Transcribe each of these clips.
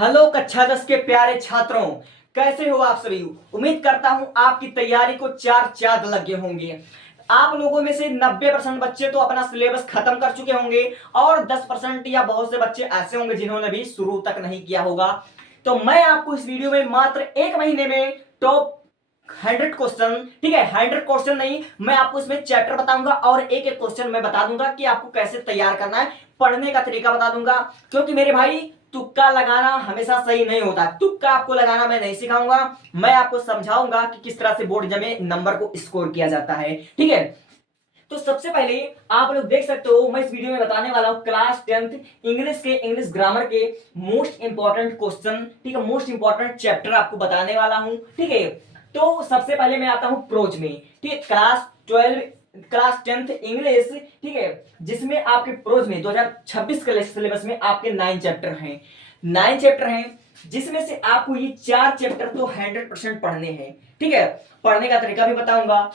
Hello कक्षा 10 के प्यारे छात्रों, कैसे हो आप सभी। उम्मीद करता हूं आपकी तैयारी को चार चांद लगे होंगे। आप लोगों में से 90% बच्चे तो अपना सिलेबस खत्म कर चुके होंगे और 10% या बहुत से बच्चे ऐसे होंगे जिन्होंने भी शुरू तक नहीं किया होगा। तो मैं आपको इस वीडियो में मात्र एक महीने में टॉप 100 क्वेश्चन, ठीक है 100 क्वेश्चन नहीं, मैं आपको इसमें चैप्टर बताऊंगा और एक एक क्वेश्चन मैं बता दूंगा कि आपको कैसे तैयार करना है, पढ़ने का तरीका बता दूंगा। क्योंकि मेरे भाई तुक्का लगाना हमेशा सही नहीं होता। तुक्का आपको लगाना मैं नहीं सिखाऊंगा, मैं आपको समझाऊंगा कि किस तरह से बोर्ड जमे नंबर को स्कोर किया जाता है। ठीक है, तो सबसे पहले आप लोग देख सकते हो मैं इस वीडियो में बताने वाला हूं क्लास 10th इंग्लिश के इंग्लिश ग्रामर के मोस्ट इंपॉर्टेंट क्वेश्चन, ठीक है मोस्ट इंपॉर्टेंट चैप्टर आपको बताने वाला हूं। ठीक है, तो सबसे पहले मैं आता हूं प्रोज में। ठीक है, क्लास 10th इंग्लिश, ठीक है, जिसमें आपके प्रोज में 2026 के सिलेबस में आपके 9 चैप्टर हैं। 9 चैप्टर हैं जिसमें से आपको ये 4 चैप्टर तो 100% पढ़ने हैं। ठीक है, पढ़ने का तरीका भी बताऊंगा।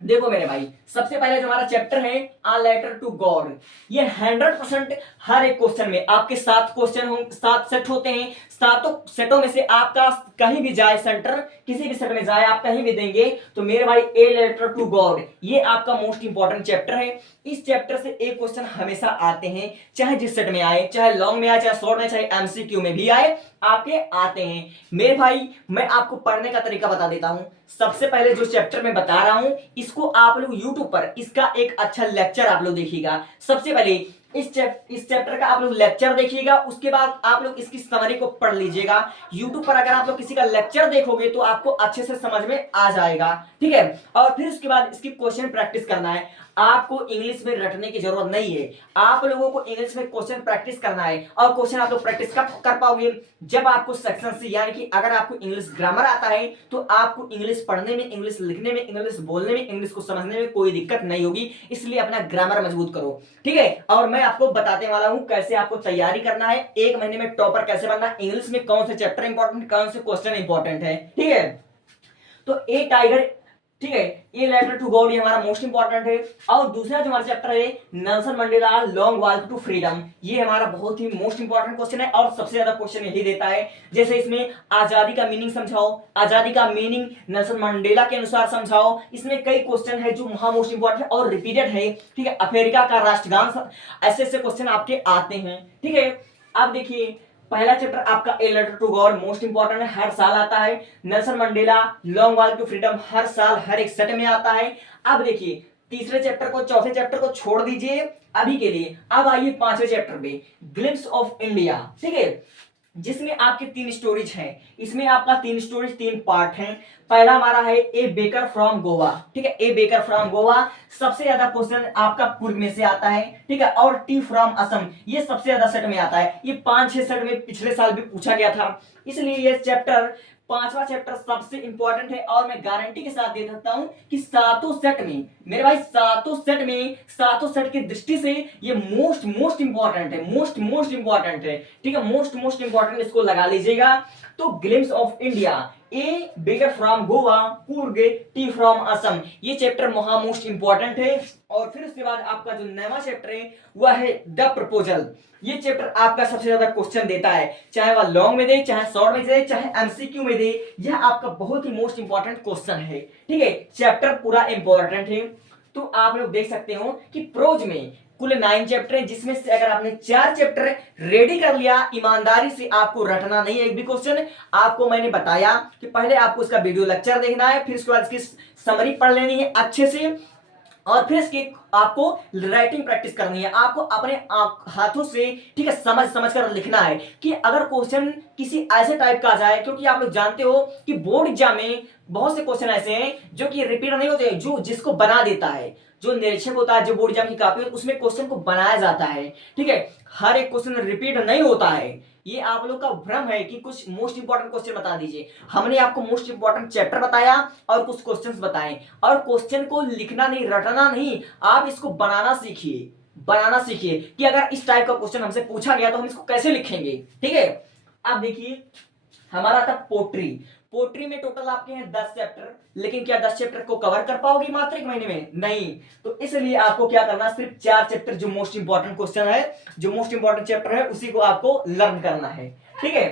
देखो मेरे भाई, सबसे पहले जो हमारा चैप्टर है आ लेटर टू गॉड, ये 100% हर एक क्वेश्चन में आपके 7 क्वेश्चन हो, 7 सेट होते हैं। सातों सेटों में से आपका कहीं भी जाए सेंटर, किसी भी सेट में जाए आप कहीं भी देंगे तो मेरे भाई ए लेटर टू गॉड ये आपका मोस्ट इंपॉर्टेंट चैप्टर है। इस चैप्टर से एक क्वेश्चन हमेशा आते हैं, चाहे जिस सेट में आए, चाहे लॉन्ग में आए, चाहे शॉर्ट में, चाहे एमसीक्यू में भी आए, आपके आते हैं। मेरे भाई मैं आपको पढ़ने का तरीका बता देता हूं। सबसे पहले जो चैप्टर मैं बता रहा हूं इसको आप लोग YouTube पर इसका एक अच्छा लेक्चर आप लोग देखिएगा। सबसे पहले इस चैप्टर का आप लोग लेक्चर देखिएगा, उसके बाद आप लोग इसकी समरी को पढ़ लीजिएगा। YouTube पर अगर आप लोग किसी का लेक्चर देखोगे तो आपको अच्छे से समझ में आ जाएगा। ठीक है, और फिर उसके बाद इसकी क्वेश्चन प्रैक्टिस करना है। आपको इंग्लिश में रटने की जरूरत नहीं है, आप लोगों को इंग्लिश में क्वेश्चन प्रैक्टिस करना है। और क्वेश्चन आप लोग प्रैक्टिस कब कर पाओगे, जब आपको सेक्शन से, यानी कि अगर आपको इंग्लिश ग्रामर आता है तो आपको इंग्लिश पढ़ने में, इंग्लिश लिखने में, इंग्लिश बोलने में, इंग्लिश को समझने में कोई दिक्कत नहीं होगी। इसलिए अपना ग्रामर मजबूत करो। ठीक है, और मैं आपको बताने वाला हूं कैसे आपको तैयारी करना है, एक महीने में टॉपर कैसे बनना है, इंग्लिश में कौन से चैप्टर इंपॉर्टेंट, कौन से क्वेश्चन इंपॉर्टेंट है। ठीक है, तो ए टाइगर, ठीक है, ये लेटर टू गॉड ये हमारा मोस्ट इंपॉर्टेंट है। और दूसरा जो हमारा चैप्टर है Nelson Mandela long walk to freedom, ये हमारा बहुत ही मोस्ट इंपॉर्टेंट क्वेश्चन है और सबसे ज्यादा क्वेश्चन यही देता है। जैसे इसमें आजादी का मीनिंग समझाओ, आजादी का मीनिंग नेल्सन मंडेला के अनुसार समझाओ। इसमें कई क्वेश्चन है जो महा मोस्ट इंपॉर्टेंट है और रिपीटेड है। ठीक है, अफ्रीका का राष्ट्रगान, ऐसे ऐसे क्वेश्चन आपके आते हैं। ठीक है, अब देखिए पहला चैप्टर आपका A Letter to God most important है, हर साल आता है। Nelson Mandela long walk to Freedom हर साल हर एक सेट में आता है। अब देखिए तीसरे चैप्टर को, चौथे चैप्टर को छोड़ दीजिए अभी के लिए, अब आइए पांचवें चैप्टर पे, ग्लिम्स ऑफ इंडिया। ठीक है, जिसमें आपके 3 स्टोरीज हैं। इसमें आपका 3 स्टोरीज 3 पार्ट हैं। पहला हमारा है ए बेकर फ्रॉम गोवा। ठीक है, ए बेकर फ्रॉम गोवा सबसे ज्यादा क्वेश्चन आपका पूर्व में से आता है। ठीक है, और टी फ्रॉम असम ये सबसे ज्यादा सेट में आता है। ये 5-6 सेट में पिछले साल भी पूछा गया था, इसलिए ये चैप्टर, पांचवा चैप्टर सबसे इंपॉर्टेंट है। और मैं गारंटी के साथ दे सकता हूं कि सातों सेट में, मेरे भाई सातों सेट में, सातों सेट की दृष्टि से ये मोस्ट इंपॉर्टेंट है, मोस्ट इंपॉर्टेंट है। ठीक है, मोस्ट इंपॉर्टेंट, इसको लगा लीजिएगा। तो glimpse of India, A baker from Goa, Coorg, T from Assam, ये चैप्टर महा मोस्ट इंपॉर्टेंट है। और फिर उसके बाद आपका जो नवा चैप्टर है वह है द प्रपोजल। ये चैप्टर आपका सबसे ज्यादा क्वेश्चन देता है, चाहे वह लॉन्ग में दे, चाहे शॉर्ट में दे, चाहे एमसीक्यू में दे, यह आपका बहुत ही मोस्ट इंपॉर्टेंट क्वेश्चन है। ठीक है, चैप्टर पूरा इंपॉर्टेंट है। तो आप लोग देख सकते हो कि प्रोज में कुल 9 चैप्टर है, जिसमें से अगर आपने 4 चैप्टर रेडी कर लिया, ईमानदारी से आपको रटना नहीं है एक भी क्वेश्चन। आपको मैंने बताया कि पहले आपको इसका वीडियो लेक्चर देखना है, फिर उसके बाद इसकी समरी पढ़ लेनी है अच्छे से, और फिर इसकी आपको राइटिंग प्रैक्टिस करनी है। आपको अपने हाथों से, ठीक है, समझ समझ कर लिखना है कि अगर क्वेश्चन किसी ऐसे टाइप का आ जाए, क्योंकि आप लोग जानते हो कि बोर्ड एग्जाम में बहुत से क्वेश्चन ऐसे हैं जो कि रिपीट नहीं होते, जो जिसको बना देता है, जो निरीक्षक होता है, जो बोर्ड एग्जाम की कॉपी है उसमें क्वेश्चन को बनाया जाता है। ठीक है, हर एक क्वेश्चन रिपीट नहीं होता है। ये आप लोग का भ्रम है कि कुछ मोस्ट इंपॉर्टेंट क्वेश्चन बता दीजिए। हमने आपको मोस्ट इंपॉर्टेंट चैप्टर बताया और कुछ क्वेश्चंस बताए, और क्वेश्चन को लिखना नहीं, रटना नहीं, आप इसको बनाना सीखिए, बनाना सीखिए कि अगर इस टाइप का क्वेश्चन हमसे पूछा गया तो हम इसको कैसे लिखेंगे। ठीक है, अब देखिए हमारा था पोट्री। पोट्री में टोटल आपके हैं 10 चैप्टर, लेकिन क्या 10 चैप्टर को कवर कर पाओगे मात्र एक महीने में? नहीं। तो इसलिए आपको क्या करना, सिर्फ 4 चैप्टर जो मोस्ट इंपॉर्टेंट क्वेश्चन है, जो मोस्ट इंपॉर्टेंट चैप्टर है उसी को आपको लर्न करना है। ठीक है,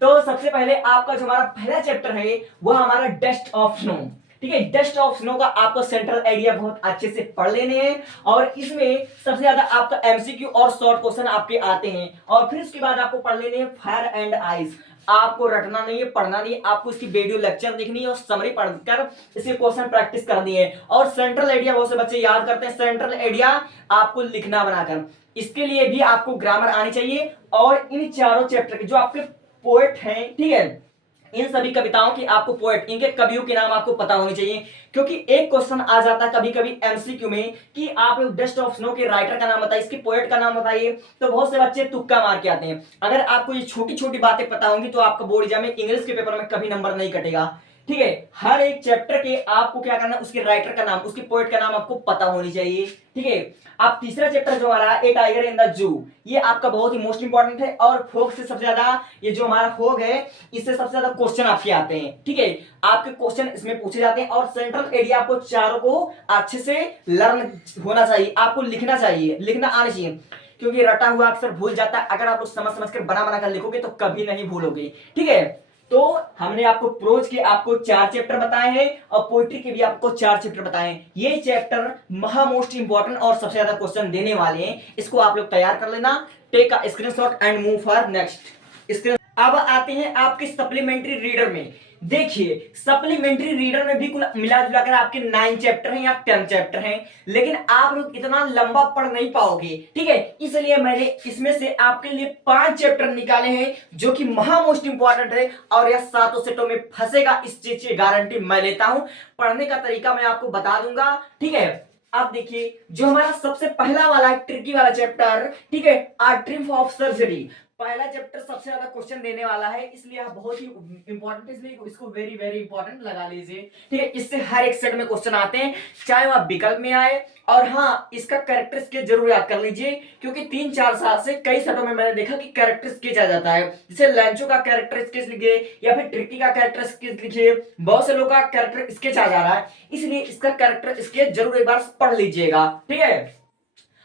तो सबसे पहले आपका जो हमारा पहला चैप्टर है वह हमारा डस्ट ऑफ स्नो। ठीक है, डस्ट ऑफ स्नो का आपको सेंट्रल आइडिया बहुत अच्छे से पढ़ लेने हैं और इसमें सबसे ज्यादा आपका एमसीक्यू और शॉर्ट क्वेश्चन आपके आते हैं। और फिर उसके बाद आपको पढ़ लेने हैं फायर एंड आइस। आपको रटना नहीं है, पढ़ना नहीं है, आपको इसकी वीडियो लेक्चर देखनी है और समरी पढ़कर इसके क्वेश्चन प्रैक्टिस करनी है। और सेंट्रल आइडिया बहुत से बच्चे याद करते हैं, सेंट्रल आइडिया आपको लिखना बनाकर, इसके लिए भी आपको ग्रामर आनी चाहिए। और इन चारों चैप्टर के जो आपके पोएट हैं, ठीक है, इन सभी कविताओं की आपको पोएट, इनके कवियों के नाम आपको पता होने चाहिए, क्योंकि एक क्वेश्चन आ जाता है कभी कभी एमसीक्यू में कि आप लोग डस्ट ऑफ स्नो के राइटर का नाम बताइए, इसके पोएट का नाम बताइए, तो बहुत से बच्चे तुक्का मार के आते हैं। अगर आपको ये छोटी छोटी बातें पता होंगी तो आपका बोर्ड एग्जाम में इंग्लिश के पेपर में कभी नंबर नहीं कटेगा। ठीक है, हर एक चैप्टर के आपको क्या करना है, उसके राइटर का नाम, उसके पोएट का नाम आपको पता होनी चाहिए। ठीक है, अब तीसरा चैप्टर जो हमारा ए टाइगर इन द जू, ये आपका बहुत ही मोस्ट इंपॉर्टेंट है और फोक से सबसे ज्यादा, ये जो हमारा फोक है इससे सबसे ज्यादा क्वेश्चन आपके आते हैं। ठीक है, आपके क्वेश्चन इसमें पूछे जाते हैं और सेंट्रल एरिया आपको चारों को अच्छे से लर्न होना चाहिए, आपको लिखना चाहिए, लिखना आना चाहिए, क्योंकि रटा हुआ अक्सर भूल जाता है। अगर आप लोग समझ समझ कर बना बना कर लिखोगे तो कभी नहीं भूलोगे। ठीक है, तो हमने आपको प्रोज के आपको 4 चैप्टर बताए हैं और पोइट्री के भी आपको 4 चैप्टर बताए हैं। ये चैप्टर महा मोस्ट इंपॉर्टेंट और सबसे ज्यादा क्वेश्चन देने वाले हैं, इसको आप लोग तैयार कर लेना। Take a screenshot and move for next. अब आते हैं आपके सप्लीमेंट्री रीडर में। देखिए, सप्लीमेंट्री रीडर में भी कुल मिला जुला कर आपके 9 चैप्टर हैं या 10 चैप्टर हैं, लेकिन आप लोग इतना लंबा पढ़ नहीं पाओगे। ठीक है, इसलिए मैंने इसमें से आपके लिए 5 चैप्टर निकाले हैं जो कि महा मोस्ट इंपॉर्टेंट है और यह 7 सेटों में फंसेगा, इस चीज की गारंटी मैं लेता हूं। पढ़ने का तरीका मैं आपको बता दूंगा। ठीक है, आप देखिए जो हमारा सबसे पहला वाला ट्रिकी वाला चैप्टर, ठीक है, आ ट्रिम्फ ऑफ सर्जरी, पहला चैप्टर सबसे ज्यादा क्वेश्चन देने वाला है, इसलिए आप बहुत ही इंपॉर्टेंट, इसलिए इसको वेरी वेरी इंपॉर्टेंट लगा लीजिए। ठीक है, इससे हर एक सेट में क्वेश्चन आते हैं, चाहे वह विकल्प में आए। और हाँ, इसका कैरेक्टर स्केच जरूर याद कर लीजिए, क्योंकि 3-4 साल से कई सेटों में मैंने देखा कि कैरेक्टर स्केच आ जाता है। जैसे लैंचो का कैरेक्टर स्केच लिखिए या फिर ट्रिकी का कैरेक्टर स्केच लिखिए, बहुत से लोगों का कैरेक्टर स्केच आ जा रहा है, इसलिए इसका कैरेक्टर स्केच जरूर एक बार पढ़ लीजिएगा। ठीक है,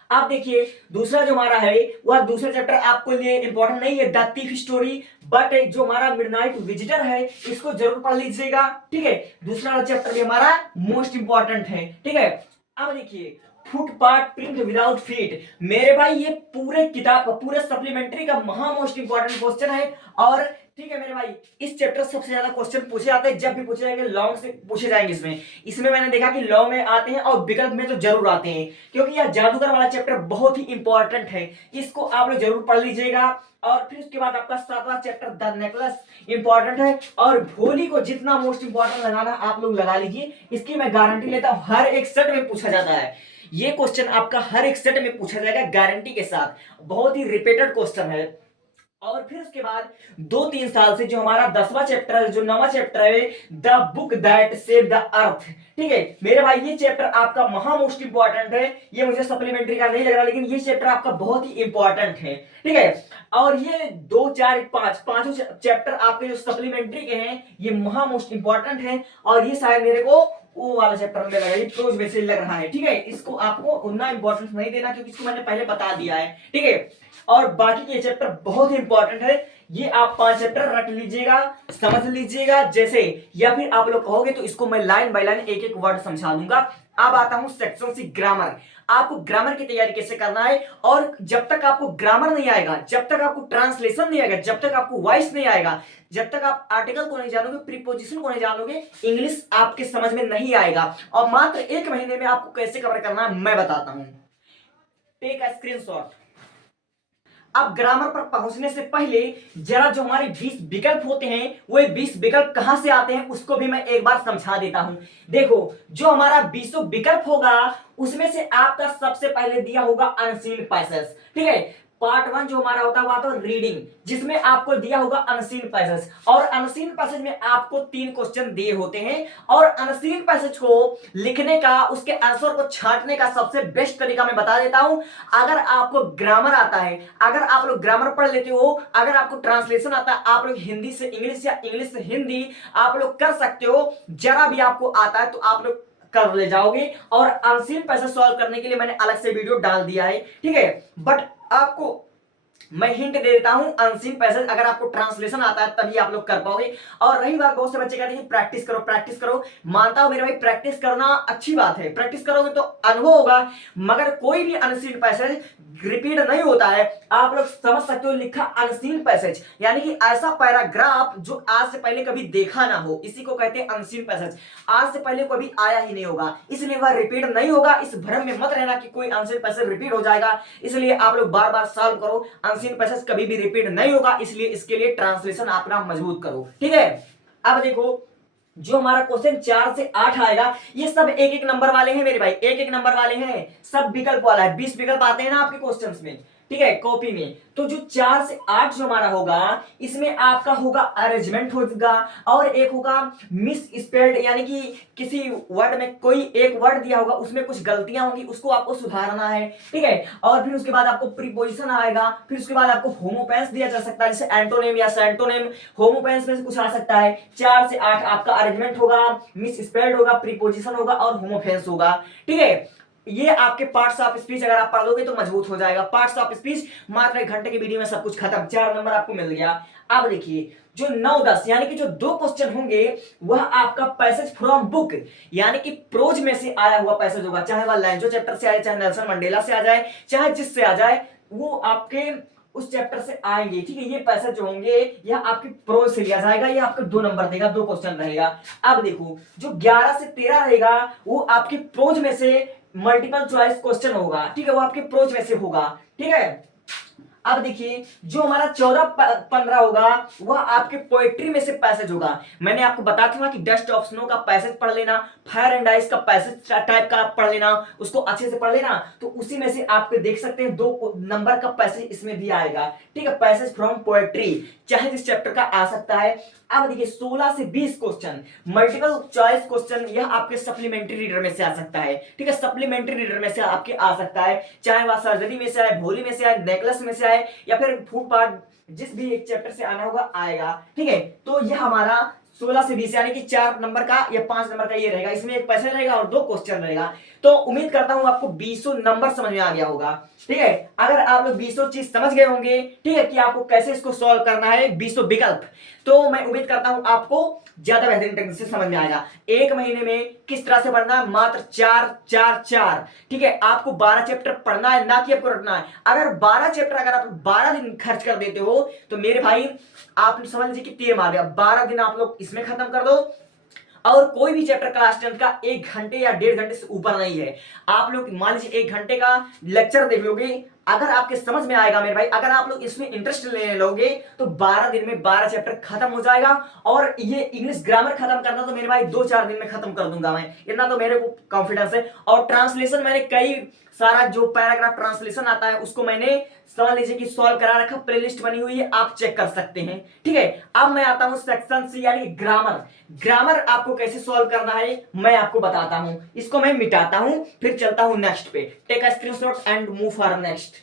आप देखिए दूसरा जो हमारा है वह दूसरा चैप्टर आपको लिए इंपॉर्टेंट नहीं है, द थीफ स्टोरी, बट जो हमारा मिडनाइट विजिटर है इसको जरूर पढ़ लीजिएगा। ठीक है, दूसरा वाला चैप्टर भी हमारा मोस्ट इंपॉर्टेंट है। ठीक है, अब देखिए फुटपाथ प्रिंट विदाउट फीट, मेरे भाई ये पूरे किताब का, पूरे सप्लीमेंट्री का महा मोस्ट इंपॉर्टेंट क्वेश्चन है। और ठीक है मेरे भाई, इस चैप्टर से सबसे ज्यादा क्वेश्चन पूछे जाते हैं, जब भी पूछे जाएंगे लॉ से पूछे जाएंगे। इसमें मैंने देखा कि लॉ में आते हैं और विकल्प में तो जरूर आते हैं, क्योंकि यह जादूगर वाला चैप्टर बहुत ही इंपॉर्टेंट है, इसको आप लोग जरूर पढ़ लीजिएगा। और फिर उसके बाद आपका 7वां चैप्टर द नेकलेस इंपॉर्टेंट है, और भोली को जितना मोस्ट इंपॉर्टेंट लगाना आप लोग लगा लीजिए, इसकी मैं गारंटी लेता हूं, हर एक सेट में पूछा जाता है ये क्वेश्चन, आपका हर एक सेट में पूछा जाएगा गारंटी के साथ, बहुत ही रिपीटेड क्वेश्चन है। और फिर उसके बाद 2-3 साल से जो हमारा 10वां चैप्टर है, जो 9वां चैप्टर है, the book that save the earth. ठीक है मेरे भाई, ये चैप्टर आपका महा मोस्ट इंपॉर्टेंट है, ये मुझे सप्लीमेंट्री का नहीं लग रहा, लेकिन ये चैप्टर आपका बहुत ही इंपॉर्टेंट है। ठीक है, और ये 2, 4, 5 पांचों चैप्टर आपके जो सप्लीमेंट्री के हैं ये महा मोस्ट इंपॉर्टेंट है, और ये शायद मेरे को वो वाला चैप्टर में लगा, ये प्रोज में से लग रहा है। ठीक है, इसको आपको उतना इंपॉर्टेंस नहीं देना, क्योंकि इसको मैंने पहले बता दिया है। ठीक है, और बाकी के चैप्टर बहुत ही इंपॉर्टेंट है, ये आप 5 चैप्टर रट लीजिएगा, समझ लीजिएगा जैसे, या फिर आप लोग कहोगे तो इसको मैं लाइन बाय लाइन एक एक वर्ड समझा दूंगा। अब आता हूं सेक्शन सी ग्रामर। आपको ग्रामर की तैयारी कैसे करना है, और जब तक आपको ग्रामर नहीं आएगा, जब तक आपको ट्रांसलेशन नहीं आएगा, जब तक आपको वॉइस नहीं आएगा, जब तक आप आर्टिकल को नहीं जानोगे, प्रीपोजिशन को नहीं जानोगे, इंग्लिश आपके समझ में नहीं आएगा। और मात्र 1 महीने में आपको कैसे कवर करना है मैं बताता हूं। Take a screenshot. अब ग्रामर पर पहुंचने से पहले जरा जो हमारे 20 विकल्प होते हैं, वो 20 विकल्प कहां से आते हैं उसको भी मैं एक बार समझा देता हूं। देखो, जो हमारा 20 विकल्प होगा उसमें से आपका सबसे पहले दिया होगा अनसीन पैसेज। ठीक है, पार्ट 1 जो हमारा होता है तो रीडिंग, जिसमें आपको दिया होगा अनसीन पैसेज, और अनसीन पैसेज में आपको 3 क्वेश्चन दिए होते हैं, और अनसीन पैसेज को लिखने का, उसके आंसर को छांटने का सबसे बेस्ट तरीका मैं बता देता हूं। अगर आपको ग्रामर आता है, अगर आप लोग ग्रामर पढ़ लेते हो, अगर आपको ट्रांसलेशन आता है, आप लोग हिंदी से इंग्लिश या इंग्लिश से हिंदी आप लोग कर सकते हो, जरा भी आपको आता है तो आप लोग कर ले जाओगे। और अनसीन पैसेज सॉल्व करने के लिए मैंने अलग से वीडियो डाल दिया है। ठीक है, बट आपको मैं हिंट दे देता हूं, अनसीन पैसेज अगर आपको ट्रांसलेशन आता है तभी आप लोग कर पाओगे। और रही बात, बहुत से बच्चे कहते हैं प्रैक्टिस करो प्रैक्टिस करो, मानता हूं मेरे भाई प्रैक्टिस करना अच्छी बात है, प्रैक्टिस करोगे तो अनुभव होगा, मगर कोई भी अनसीन पैसेज रिपीट नहीं होता है। आप लोग समझ सकते हो, लिखा अनसीन पैसेज यानी कि ऐसा पैराग्राफ जो आज से पहले कभी देखा ना हो, इसी को कहते हैं अनसीन पैसेज। आज से पहले कभी आया ही नहीं होगा, इसलिए वह रिपीट नहीं होगा। इस भ्रम में मत रहना कि कोई अनसीन पैसेज रिपीट हो जाएगा, इसलिए आप लोग बार बार सॉल्व करो। अनसीन पैसेज कभी भी रिपीट नहीं होगा, इसलिए इसके लिए ट्रांसलेशन अपना मजबूत करो, ठीक है। अब देखो, जो हमारा क्वेश्चन 4 से 8 आएगा, ये सब एक एक नंबर वाले हैं मेरे भाई, एक एक नंबर वाले हैं, सब विकल्प वाला है। 20 विकल्प आते हैं ना आपके क्वेश्चंस में, ठीक है, कॉपी में। तो जो 4 से 8 जो हमारा होगा, इसमें आपका होगा अरेंजमेंट होगा, और एक होगा मिस स्पेल्ड, यानी कि किसी वर्ड में कोई एक वर्ड दिया होगा, उसमें कुछ गलतियां होंगी, उसको आपको सुधारना है, ठीक है। और फिर उसके बाद आपको प्रीपोजिशन आएगा, फिर उसके बाद आपको होमोपेंस दिया जा सकता है, जैसे एंटोनिम या सेंटोनिम, होमोपेंस में से कुछ आ सकता है। 4 से 8 आपका अरेंजमेंट होगा, मिस स्पेल्ड होगा, प्रीपोजिशन होगा और होमोपेंस होगा, ठीक है। ये आपके पार्ट्स ऑफ स्पीच अगर आप पढ़ लोगे तो मजबूत हो जाएगा। पार्ट्स ऑफ स्पीच मात्र 1 घंटे की वीडियो में सब कुछ खत्म, 4 नंबर आपको मिल गया। अब देखिए, जो 9-10 यानी कि जो 2 क्वेश्चन होंगे, वह आपका पैसेज फ्रॉम बुक यानी कि प्रोज में से आया हुआ पैसेज होगा, चाहे वह लैंजो चैप्टर से आए, चाहे नेल्सन मंडेला से आ जाए, चाहे जिससे आ जाए, वो आपके उस चैप्टर से आएंगे, ठीक है। ये पैसेज जो होंगे यह आपके प्रोज से लिया जाएगा, ये आपको 2 नंबर देगा, 2 क्वेश्चन रहेगा। अब देखो, जो 11 से 13 रहेगा, वो आपके प्रोज में से मल्टीपल चॉइस क्वेश्चन होगा, ठीक है, वो आपके प्रोज में से होगा, ठीक है। अब देखिए, जो हमारा 14-15 होगा, वह आपके पोएट्री में से पैसेज होगा। मैंने आपको बताया था कि डस्ट ऑफ स्नो का पैसेज पढ़ लेना, फायर एंड आइस का पैसेज टाइप का पढ़ लेना, उसको अच्छे से पढ़ लेना, तो उसी में से आप देख सकते हैं 2 नंबर का पैसेज इसमें भी आएगा, ठीक है, पैसेज फ्रॉम पोएट्री, चाहे जिस चैप्टर का आ सकता है। अब देखिए, 16 से 20 क्वेश्चन मल्टीपल चॉइस क्वेश्चन, यह आपके सप्लीमेंट्री रीडर में से आ सकता है, ठीक है, सप्लीमेंट्री रीडर में से आपके आ सकता है, चाहे वह सर्जरी में से आए, भोली में से आए, नेकलेस में से आए, या फिर फूड पार्ट, जिस भी एक चैप्टर से आना होगा आएगा, ठीक है। तो यह हमारा 16 से 20 यानी कि 4 नंबर का या 5 नंबर का ये रहेगा, इसमें एक पैसेज रहेगा और 2 क्वेश्चन रहेगा। तो उम्मीद करता हूं आपको 20 नंबर समझ में आ गया होगा, ठीक है। अगर आप लोग 20 चीज समझ गए होंगे, ठीक है, कि आपको कैसे इसको सॉल्व करना है, 20 विकल्प, तो मैं उम्मीद करता हूं आपको ज्यादा बेहतरीन तरीके से समझ में आएगा। 1 महीने में किस तरह से पढ़ना, मात्र 4-4-4, ठीक है। आपको 12 चैप्टर पढ़ना है, ना कि आपको रटना है। अगर 12 चैप्टर अगर आप 12 दिन खर्च कर देते हो, तो मेरे भाई आप समझ लीजिए कि तीर मार गया। 12 दिन आप लोग इसमें खत्म कर दो, और कोई भी चैप्टर क्लास 10 का 1 घंटे या 1.5 घंटे से ऊपर नहीं है। आप लोग मान लीजिए 1 घंटे का लेक्चर देख लोगे, अगर आपके समझ में आएगा मेरे भाई, अगर आप लोग इसमें इंटरेस्ट लेने लोगे, तो 12 दिन में 12 चैप्टर खत्म हो जाएगा। और ये इंग्लिश ग्रामर खत्म करना तो मेरे भाई 2-4 दिन में खत्म कर दूंगा मैं, इतना तो मेरे को कॉन्फिडेंस है। और ट्रांसलेशन मैंने कई सारा जो पैराग्राफ ट्रांसलेशन आता है, उसको मैंने समझ लीजिए कि सॉल्व करा रखा, प्लेलिस्ट बनी हुई है, आप चेक कर सकते हैं, ठीक है। अब मैं आता हूं सेक्शन सी यानी ग्रामर। ग्रामर आपको कैसे सॉल्व करना है मैं आपको बताता हूं, इसको मैं मिटाता हूं, फिर चलता हूं नेक्स्ट पे। Take a screenshot and move for next.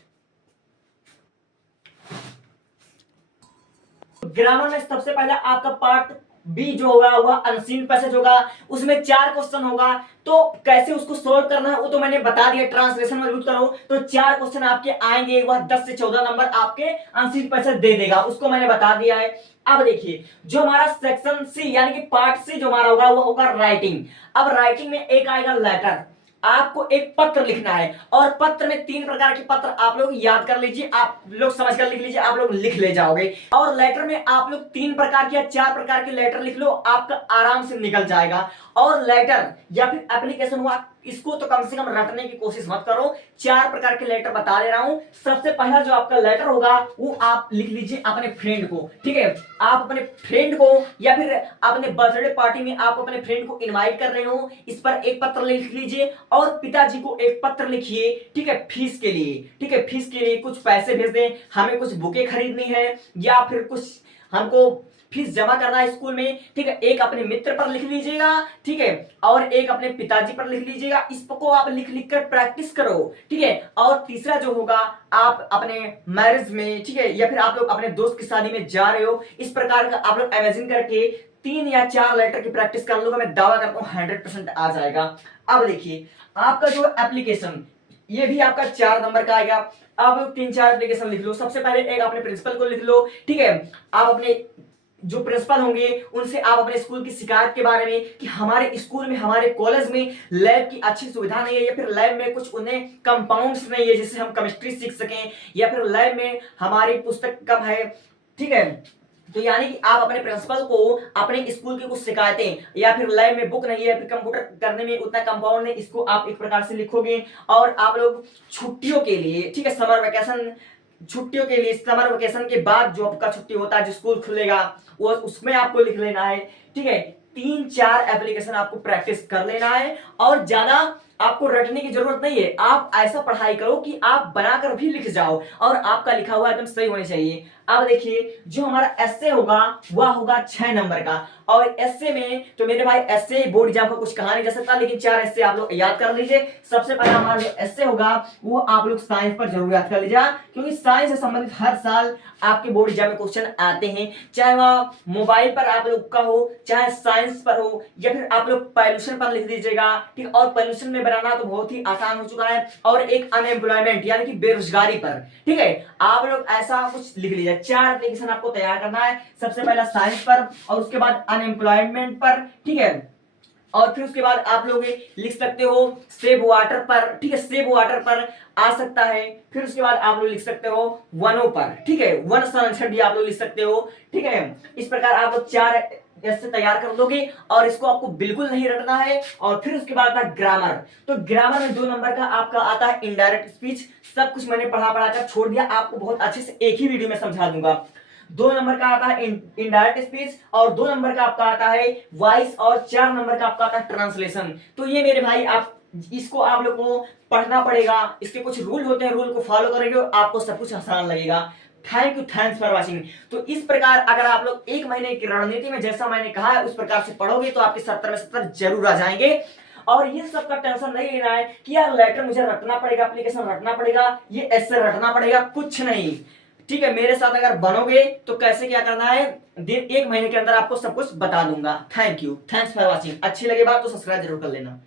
Grammar में सबसे पहले आपका पार्ट बी जो होगा वह अनसीन पैसेज होगा, उसमें 4 क्वेश्चन होगा। तो कैसे उसको सोल्व करना है वो तो मैंने बता दिया, ट्रांसलेशन मजबूत करो। तो 4 क्वेश्चन आपके आएंगे, वह 10 से 14 नंबर आपके अनसीन पैसेज दे देगा, उसको मैंने बता दिया है। अब देखिए, जो हमारा सेक्शन सी यानी कि पार्ट सी जो हमारा होगा वो होगा राइटिंग। अब राइटिंग में एक आएगा लेटर, आपको एक पत्र लिखना है, और पत्र में 3 प्रकार के पत्र आप लोग याद कर लीजिए, आप लोग समझ कर लिख लीजिए, आप लोग लिख ले जाओगे। और लेटर में आप लोग 3 प्रकार के या 4 प्रकार के लेटर लिख लो, आपका आराम से निकल जाएगा। और लेटर या फिर एप्लीकेशन हुआ, इसको तो कम से कम रटने की कोशिश मत करो। 4 प्रकार के लेटर बता दे रहा हूं। सबसे पहला जो आपका लेटर होगा वो आप लिख लीजिए अपने फ्रेंड को, ठीक है। आप अपने फ्रेंड को या फिर अपने बर्थडे पार्टी में आप अपने फ्रेंड को इनवाइट कर रहे हो, इस पर एक पत्र लिख लीजिए। और पिताजी को एक पत्र लिखिए, ठीक है, फीस के लिए, ठीक है, फीस के लिए कुछ पैसे भेज दें, हमें कुछ बुकें खरीदनी है, या फिर कुछ हमको फीस जमा करना है स्कूल में, ठीक है। एक अपने मित्र पर लिख लीजिएगा, ठीक है, और एक अपने पिताजी पर लिख लीजिएगा। इसको आप लिख लिख कर प्रैक्टिस करो, ठीक है। और तीसरा जो होगा, आप अपने मैरिज में, ठीक है, या फिर आप लोग अपने दोस्त की शादी में जा रहे हो, इस प्रकार का आप लोग इमेजिन करके 3 या 4 लेटर की प्रैक्टिस कर लूंगा, मैं दावा करता हूं 100% आ जाएगा। अब देखिए, आपका जो एप्लीकेशन, ये भी आपका 4 नंबर का आएगा। आप लोग 3-4 एप्लीकेशन लिख लो। सबसे पहले एक अपने प्रिंसिपल को लिख लो, ठीक है। आप अपने जो प्रिंसिपल होंगे उनसे आप अपने स्कूल की शिकायत के बारे में कि हमारे स्कूल में, हमारे कॉलेज में लैब की अच्छी सुविधा नहीं है, या फिर लैब में कुछ उन्हें कंपाउंड्स नहीं है जिससे हम केमिस्ट्री सीख सकें, या फिर लैब में हमारी पुस्तक कम है, ठीक है। तो यानी कि आप अपने प्रिंसिपल को अपने स्कूल की कुछ शिकायतें, या फिर लैब में बुक नहीं है, फिर कंप्यूटर करने में उतना कंपाउंड नहीं, इसको आप एक प्रकार से लिखोगे। और आप लोग छुट्टियों के लिए, ठीक है, समर वेकेशन, छुट्टियों के लिए, समर वेकेशन के बाद जो आपका छुट्टी होता है, जो स्कूल खुलेगा, वो उसमें आपको लिख लेना है, ठीक है। 3-4 एप्लीकेशन आपको प्रैक्टिस कर लेना है, और ज्यादा आपको रटने की जरूरत नहीं है। आप ऐसा पढ़ाई करो कि आप बनाकर भी लिख जाओ, और आपका लिखा हुआ एकदम सही होना चाहिए। अब देखिए, जो हमारा एस्से होगा वह होगा 6 नंबर का, और एस्से में तो मेरे भाई एस्से बोर्ड एग्जाम का कुछ कहा नहीं जा सकता, लेकिन 4 एस्से आप लोग याद कर लीजिए। सबसे पहला हमारा जो एस्से होगा वो आप लोग साइंस पर जरूर याद कर लीजिए, क्योंकि साइंस से संबंधित हर साल आपके बोर्ड एग्जाम में क्वेश्चन आते हैं, चाहे वह मोबाइल पर आप लोग का हो, चाहे साइंस पर हो, या फिर आप लोग पॉल्यूशन पर लिख दीजिएगा, ठीक। और पॉल्यूशन में बनाना तो बहुत ही आसान हो चुका है, और एक अनएम्प्लॉयमेंट यानी कि बेरोजगारी पर, ठीक है। आप लोग ऐसा कुछ लिख लीजिए। 4 एप्लीकेशन आपको तैयार करना है, सबसे पहला साइंस पर, और उसके बाद अनएम्प्लॉयमेंट पर, ठीक है। और फिर उसके बाद आप लोग लिख सकते हो सेव वाटर पर, ठीक है, सेव वाटर पर आ सकता है। फिर उसके बाद आप लोग लिख सकते हो वनों पर, ठीक है, वन संरक्षण भी आप लोग लिख सकते हो, ठीक है। इस प्रकार आप लोग 4 ऐसे तैयार कर लोगे, और इसको आपको बिल्कुल नहीं रटना है। और फिर उसके बाद आता ग्रामर। तो ग्रामर में 2 नंबर का आपका आता है इनडायरेक्ट स्पीच। सब कुछ मैंने पढ़ा कर छोड़ दिया, आपको बहुत अच्छे से एक ही वीडियो में समझा दूंगा। 2 नंबर का आता है इनडायरेक्ट स्पीच, और 2 नंबर का आपका आता है वॉइस, और 4 नंबर का आपका आता है ट्रांसलेशन। तो ये मेरे भाई आप इसको आप लोग को पढ़ना पड़ेगा, इसके कुछ रूल होते हैं, रूल को फॉलो करेंगे आपको सब कुछ आसान लगेगा। Thank you, thanks for watching. तो इस प्रकार अगर आप लोग 1 महीने की रणनीति में जैसा मैंने कहा है उस प्रकार से पढ़ोगे तो आपके 70 में 70 जरूर आ जाएंगे। और ये सब का टेंशन नहीं लेना है कि यार लेटर मुझे रटना पड़ेगा, एप्लीकेशन रटना पड़ेगा, ये ऐसे रटना पड़ेगा, कुछ नहीं, ठीक है। मेरे साथ अगर बनोगे तो कैसे क्या करना है, 1 महीने के अंदर आपको सब कुछ बता दूंगा। Thank you, thanks for watching. अच्छी लगे बात तो सब्सक्राइब जरूर कर लेना।